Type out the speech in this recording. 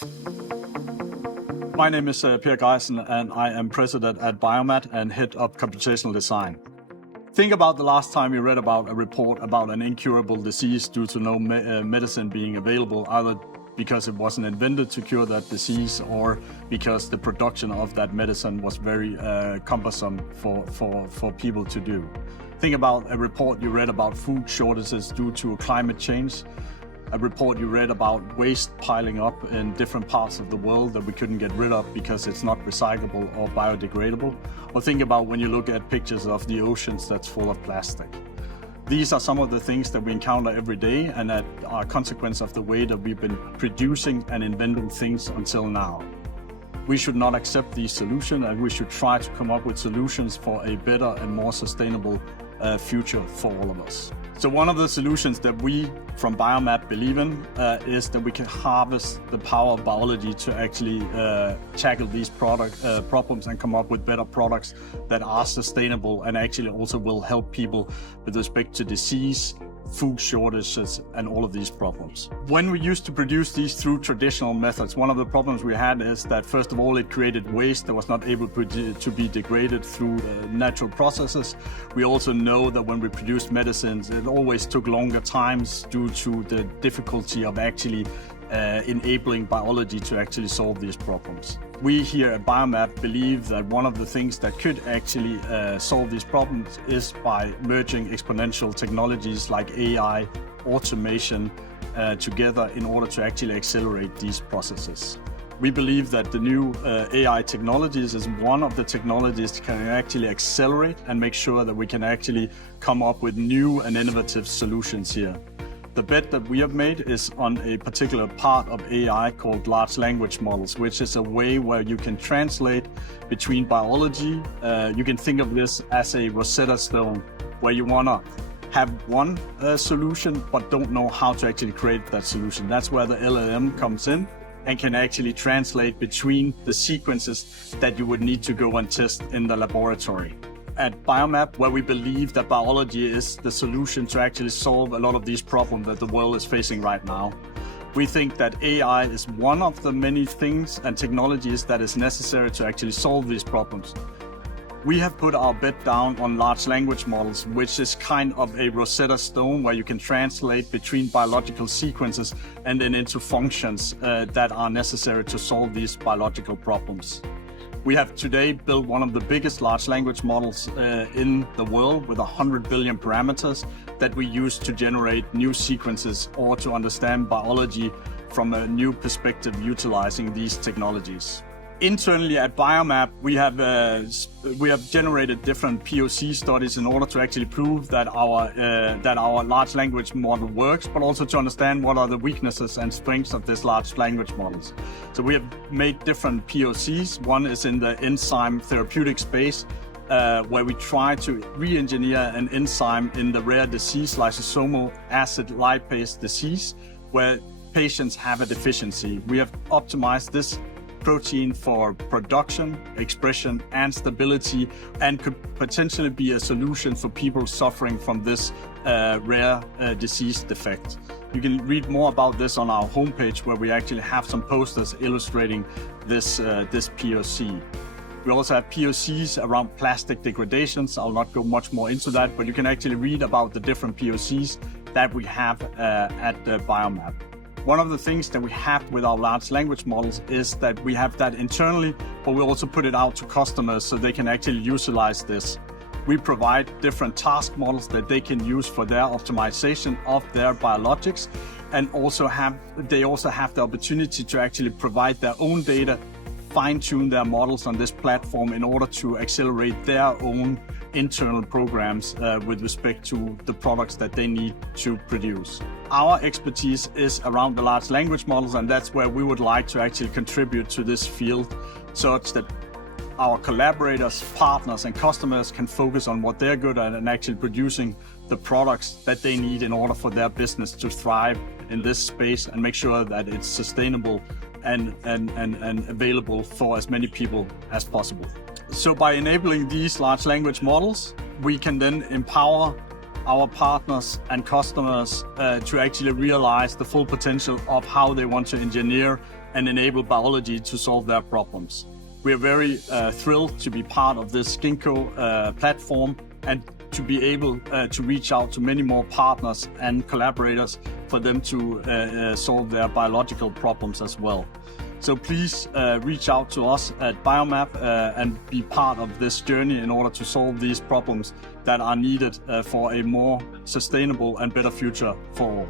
My name is Greisen, and I am president at BioMap and head of computational design. Think about the last time you read about a report about an incurable disease due to no medicine being available, either because it wasn't invented to cure that disease or because the production of that medicine was very cumbersome for people to do. Think about a report you read about food shortages due to climate change. A report you read about waste piling up in different parts of the world that we couldn't get rid of because it's not recyclable or biodegradable. Or think about when you look at pictures of the oceans that's full of plastic. These are some of the things that we encounter every day and that are a consequence of the way that we've been producing and inventing things until now. We should not accept these solutions, and we should try to come up with solutions for a better and more sustainable future for all of us. So one of the solutions that we from BioMap believe in is that we can harvest the power of biology to actually tackle these problems and come up with better products that are sustainable and actually also will help people with respect to disease, food shortages, and all of these problems. When we used to produce these through traditional methods, one of the problems we had is that, first of all, it created waste that was not able to be degraded through natural processes. We also know that when we produced medicines, it always took longer times due to the difficulty of actually enabling biology to actually solve these problems. We here at BioMap believe that one of the things that could actually solve these problems is by merging exponential technologies like AI, automation together in order to actually accelerate these processes. We believe that the new AI technologies is one of the technologies that can actually accelerate and make sure that we can actually come up with new and innovative solutions here. The bet that we have made is on a particular part of AI called large language models, which is a way where you can translate between biology. You can think of this as a Rosetta Stone, where you want to have one solution, but don't know how to actually create that solution. That's where the LLM comes in and can actually translate between the sequences that you would need to go and test in the laboratory. At BioMap, where we believe that biology is the solution to actually solve a lot of these problems that the world is facing right now. We think that AI is one of the many things and technologies that is necessary to actually solve these problems. We have put our bet down on large language models, which is kind of a Rosetta Stone where you can translate between biological sequences and then into functions that are necessary to solve these biological problems. We have today built one of the biggest large language models in the world with 100 billion parameters that we use to generate new sequences or to understand biology from a new perspective utilizing these technologies. Internally at BioMap, we have generated different POC studies in order to actually prove that our large language model works, but also to understand what are the weaknesses and strengths of this large language models. So we have made different POCs. One is in the enzyme therapeutic space, where we try to re-engineer an enzyme in the rare disease lysosomal acid lipase disease, where patients have a deficiency. We have optimized this protein for production, expression, and stability, and could potentially be a solution for people suffering from this rare disease defect. You can read more about this on our homepage, where we actually have some posters illustrating this POC. We also have POCs around plastic degradations. I'll not go much more into that, but you can actually read about the different POCs that we have at BioMap. One of the things that we have with our large language models is that we have that internally, but we also put it out to customers so they can actually utilize this. We provide different task models that they can use for their optimization of their biologics, and they also have the opportunity to actually provide their own data, fine-tune their models on this platform in order to accelerate their own internal programs with respect to the products that they need to produce. Our expertise is around the large language models, and that's where we would like to actually contribute to this field, such that our collaborators, partners, and customers can focus on what they're good at and actually producing the products that they need in order for their business to thrive in this space and make sure that it's sustainable and available for as many people as possible. So by enabling these large language models, we can then empower our partners and customers to actually realize the full potential of how they want to engineer and enable biology to solve their problems. We are very thrilled to be part of this Ginkgo platform and to be able to reach out to many more partners and collaborators for them to solve their biological problems as well. So please reach out to us at BioMap and be part of this journey in order to solve these problems that are needed for a more sustainable and better future for all.